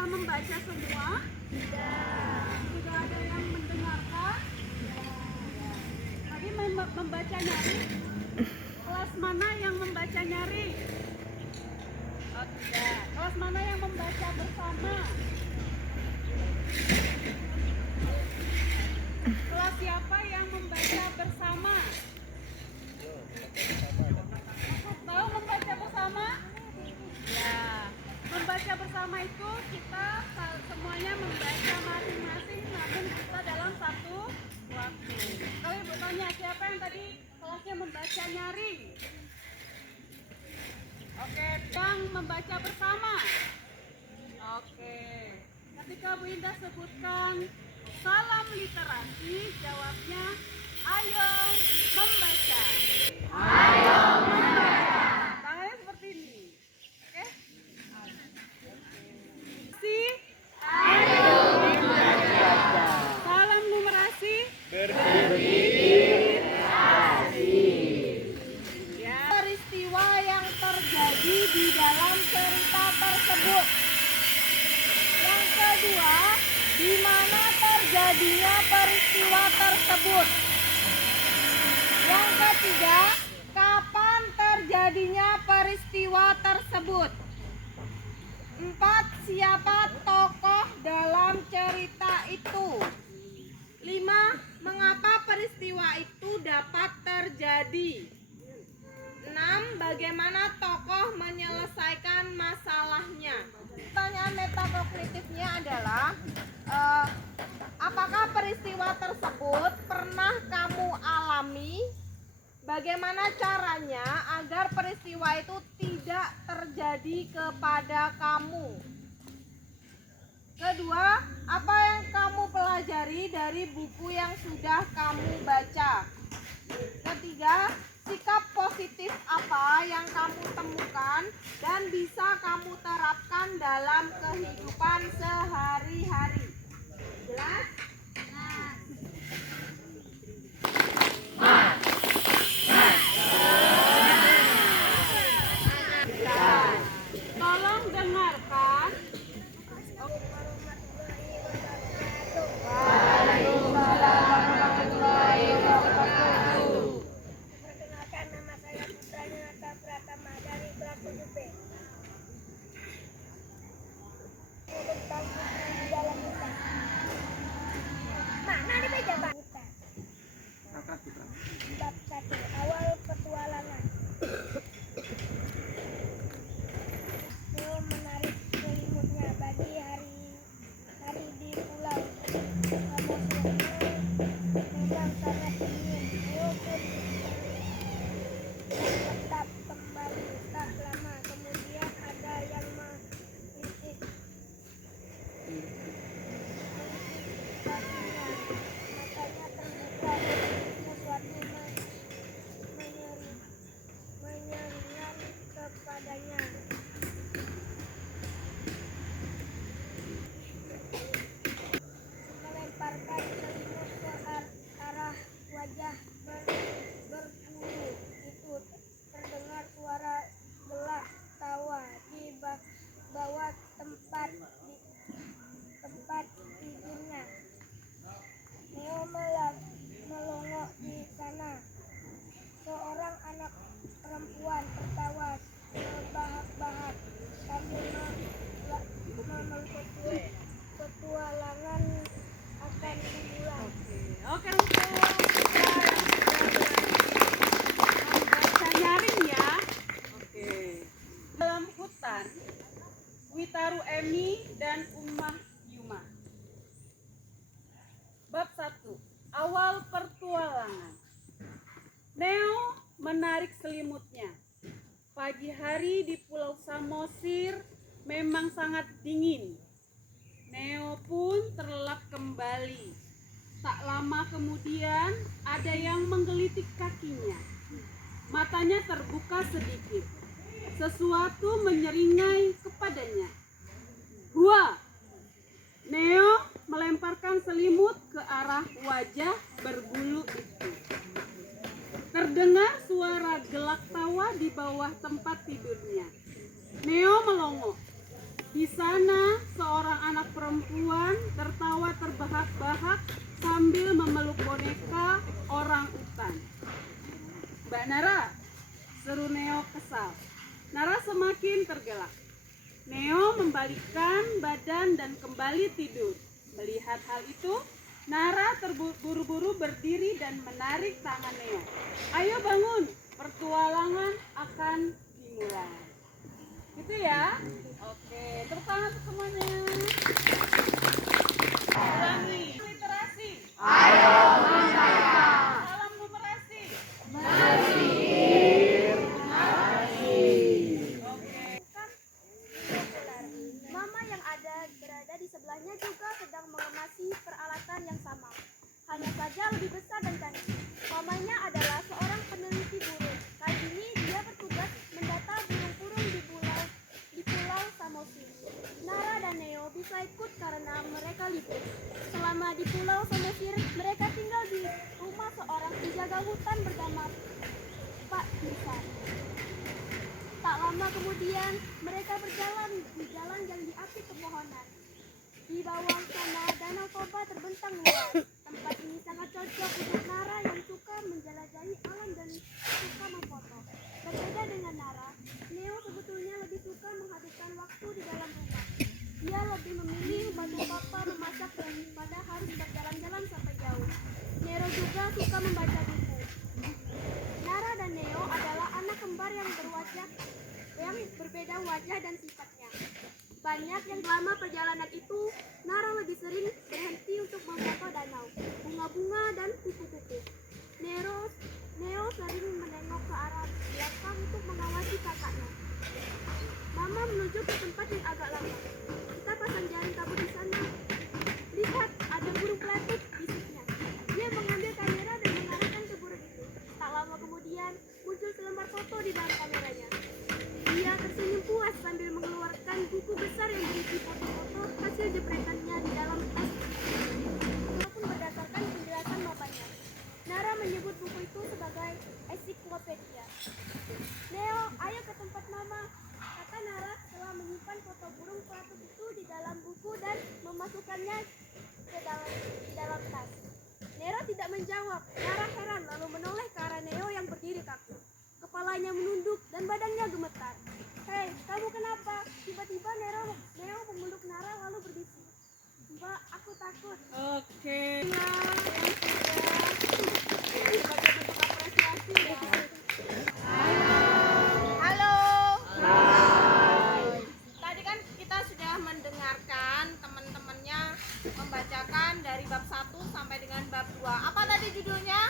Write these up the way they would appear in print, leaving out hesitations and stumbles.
sudah membaca semua? Sudah ada yang mendengarkan? Tadi membaca nyari? Kelas mana yang membaca nyari? Oh tidak. Kelas mana yang membaca bersama? Kelas siapa yang membaca bersama? Tahu membaca bersama? Ya, membaca bersama itu kita semuanya membaca masing-masing, namun kita dalam satu waktu. Kalau ibu tanya siapa yang tadi kelasnya membaca nyaring? Oke, yang membaca bersama. Oke, ketika Bu Indah sebutkan salam literasi, jawabnya ayo membaca. Ayo membaca. Tangannya seperti ini. Oke? Ayo membaca. Salam numerasi. Berdiri asih. Ya. Peristiwa yang terjadi di dalam cerita tersebut. Yang kedua, di mana terjadinya peristiwa tersebut. Yang ketiga, kapan terjadinya peristiwa tersebut. 4. Siapa tokoh dalam cerita itu. 5. Mengapa peristiwa itu dapat terjadi. 6. Bagaimana tokoh menyelesaikan masalahnya. Pertanyaan metakognitifnya adalah apakah peristiwa tersebut pernah kamu alami? Bagaimana caranya agar peristiwa itu tidak terjadi kepada kamu? Kedua, apa yang kamu pelajari dari buku yang sudah kamu baca? Ketiga, sikap positif apa yang kamu temukan dan bisa kamu terapkan dalam kehidupan sehari-hari? Jelas? Tolong dengarkan. Perkenalkan, nama saya Putra Nata Pratama dari kelas 7B. Tentang putri di dalam hutan. Mana di meja, Pak? Bab 1. Awal petualangan. Neo menarik selimutnya bagi hari di pulau Samosir. Memang sangat dingin. Neo pun tetap kembali. Tak lama kemudian ada yang mengintip kakinya. Matanya terbuka sesuatu menyeringan kepadanya. Melemparkan selimut ke arah wajah berbulu itu. Terdengar suara gelak tawa di bawah tempat tidurnya. Neo melongo di sana. Seorang anak perempuan tertawa terbahak-bahak sambil petualangan akan dimulai. Oke, untuk membaca nyaring ya. Oke. Dalam hutan, Witaru Emi dan Ummah Yuma. Bab 1. Awal pertualangan. Neo menarik selimutnya. Pagi hari di Pulau Samosir memang sangat dingin. Neo pun terlelap kembali. Tak lama kemudian ada yang menggelitik kakinya. Matanya terbuka sedikit. Sesuatu menyeringai kepadanya. Hua! Neo melemparkan selimut ke arah wajah berbulu itu. Terdengar suara gelak tawa di bawah tempat tidurnya. Neo melongo. Di sana seorang anak perempuan tertawa terbahak-bahak sambil memeluk boneka orang utan. Mbak Nara, seru Neo kesal. Nara semakin tergelak. Neo membalikkan badan dan kembali tidur. Melihat hal itu, Nara terburu-buru berdiri dan menarik tangan Neo. Ayo bangun, pertualangan akan dimulai. Gitu ya? Oke, tepuk tangan untuk semuanya. Ulangi. Literasi. Ayo membaca. Salam numerasi. Mama yang ada berada di sebelahnya juga sedang mengemasi peralatan yang sama. Hanya saja lebih besar dan canggih. Mamanya adalah seorang peneliti burung. Kali ini dia bertugas mendata burung-burung di Pulau Samosir. Nara dan Neo bisa ikut karena mereka libur. Selama di Pulau Samosir, mereka tinggal di rumah seorang penjaga hutan bernama Pak Nisan. Tak lama kemudian, mereka berjalan di jalan yang diapit pepohonan. Di bawah sana, Danau Toba terbentang luas. Tempat ini sangat cocok untuk Nara yang suka menjelajahi alam dan suka memfoto. Berbeda dengan Nara, Neo sebetulnya lebih suka menghabiskan waktu di dalam rumah. Dia lebih memilih membantu papa memasak daripada harus berjalan-jalan sampai jauh. Nero juga suka membaca buku. Nara dan Neo adalah anak kembar yang berbeda wajah dan sifatnya. Banyak yang selama perjalanan itu, Nara lebih sering berhenti untuk memfoto danau, bunga-bunga dan kupu-kupu. Neo sering menengok ke arah belakang untuk mengawasi kakaknya. Mama menuju ke tempat yang agak lama. Kita pasang jaring kabut di sana. Lihat, ada burung pelatih, bisiknya. Dia mengambil kamera dan mengarahkan ke burung itu. Tak lama kemudian, muncul selembar foto di dalam kameranya. Dia tersenyum puas sambil mengeluarkan buku besar yang berisi foto-foto hasil jepretannya di dalam tas. Walaupun berdasarkan penjelasan bapaknya, Nara menyebut buku itu sebagai ensiklopedia. Neo, ayo ke tempat mama, kata Nara setelah menyimpan foto burung pelatih itu di dalam buku dan memasukkannya ke dalam tas. Nero tidak menjawab. Nara heran lalu menoleh ke arah Neo yang berdiri kaku. Kepalanya menunduk dan badannya gemetar. Hei, kamu kenapa? Tiba-tiba Neo memeluk Nara lalu berbisik. Mbak, aku takut. Oke. Yang sudah sebagai bentuk apresiasi ya. Halo. Tadi kan kita sudah mendengarkan teman-temannya membacakan dari bab 1 sampai dengan bab 2. Apa tadi judulnya?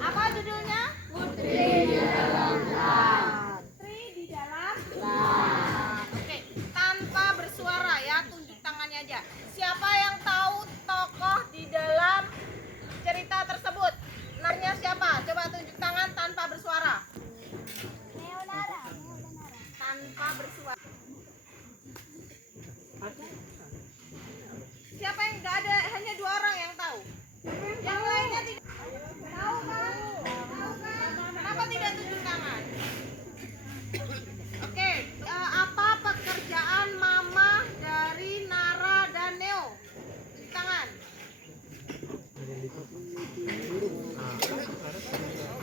Apa judulnya? Putri di dalam Got. Putri di dalam Got. Oke, tanpa bersuara ya, tunjuk tangannya aja. Siapa yang tahu tokoh di dalam cerita tersebut? Benarnya siapa? Coba tunjuk tangan tanpa bersuara. Neo Nara. Tanpa bersuara. Siapa yang nggak ada? Hanya 2 orang yang tahu. Yang lainnya tidak tahu kan? Tahu kan? Kenapa tidak tunjuk tangan? Oke, apa pekerjaan mama dari Nara dan Neo? Tunjuk tangan.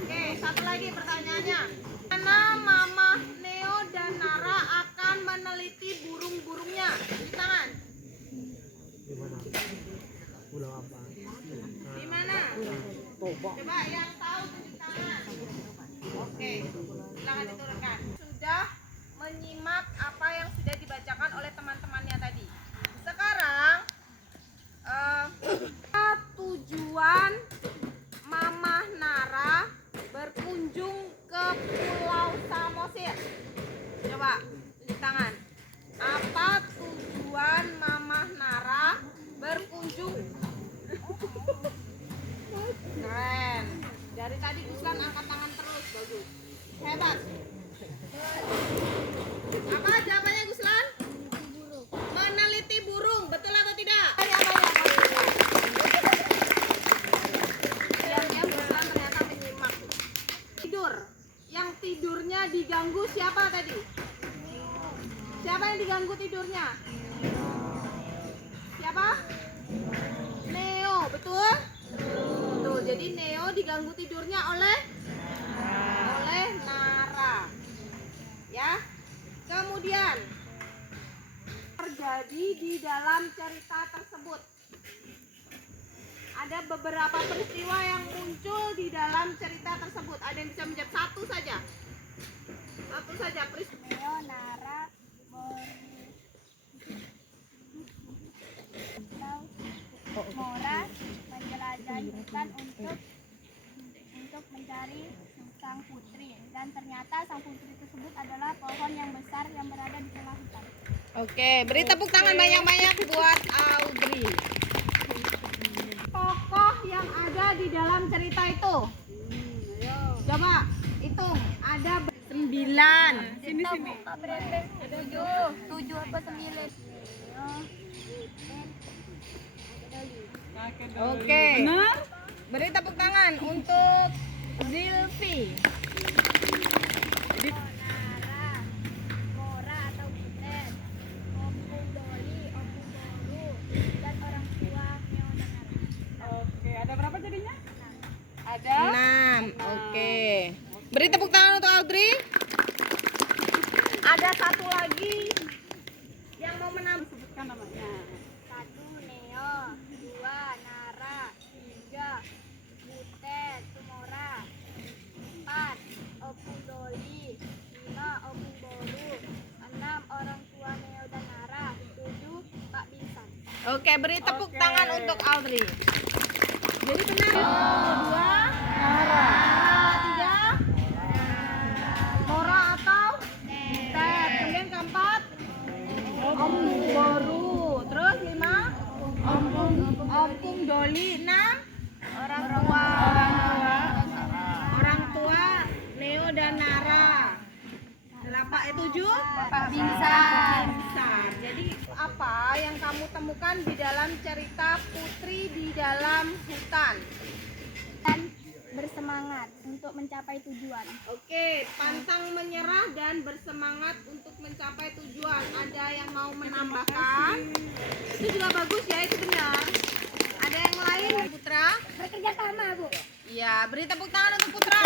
Oke, satu lagi pertanyaannya. Mana mama Neo dan Nara akan meneliti burung-burungnya? Tunjuk tangan. Di mana? Coba yang tahu tunjuk tangan. Oke, silakan diturunkan. Sudah menyimak apa yang sudah dibacakan oleh teman-temannya tadi. Sekarang tujuan Mamah Nara berkunjung ke Pulau Samosir. Coba tunjuk tangan. Apa tujuan Mamah Nara berkunjung? Keren. Dari tadi Guslan angkat tangan terus, bagus. Hebat. Apa jawabannya Guslan? Meneliti burung, betul atau tidak? Diam-diam Guslan ternyata menyimak. Tidur. Yang tidurnya diganggu siapa tadi? Siapa yang diganggu tidurnya? Siapa? Neo, betul? Betul. Jadi Neo diganggu tidurnya oleh Nara. Ya. Kemudian terjadi di dalam cerita tersebut. Ada beberapa peristiwa yang muncul di dalam cerita tersebut. Ada yang bisa menjawab satu saja. Satu saja peristiwa. Neo, Nara, Mora menjelajahi hutan untuk mencari sang putri, dan ternyata sang putri tersebut adalah pohon yang besar yang berada di tengah hutan. Oke, beri tepuk tangan banyak-banyak buat Audrey. Tokoh yang ada di dalam cerita itu. Coba hitung, ada 9. Sini. Tujuh apa 9? Oke. Benar? Beri tepuk tangan untuk Zilfi. Nara, Mora atau Butet, Opung Doli, Opung Boru, dan orang tua Neo dan Nara. Oke, ada berapa jadinya? Ada 6. Oke. Beri tepuk tangan untuk Audrey. Ada satu lagi yang mau menambah. sebutkan namanya. 1 Neo, 2 Nara, 3 Butet, Mora, 4 Opung Doli, 5 Opung Boru, 6 orang tua Neo dan Nara, 7 Pak Binsan. Oke, beri tepuk Oke. tangan untuk Audrey. Jadi benar. 2 Nara. 3 Mora atau Butet. Kemudian keempat Opung Boru. Terus 5 Opung Doli. 6 orang tua Neo dan Nara. 7 Pak Binsan. Jadi apa yang kamu temukan di dalam cerita Putri di dalam hutan? Dan bersemangat untuk mencapai tujuan. Oke, pantang menyerah dan bersemangat untuk mencapai tujuan. Ada yang mau menambahkan? Itu juga bagus ya, itu benar. Ada yang lain, Putra? Bekerja sama, Bu. Iya, beri tepuk tangan untuk Putra.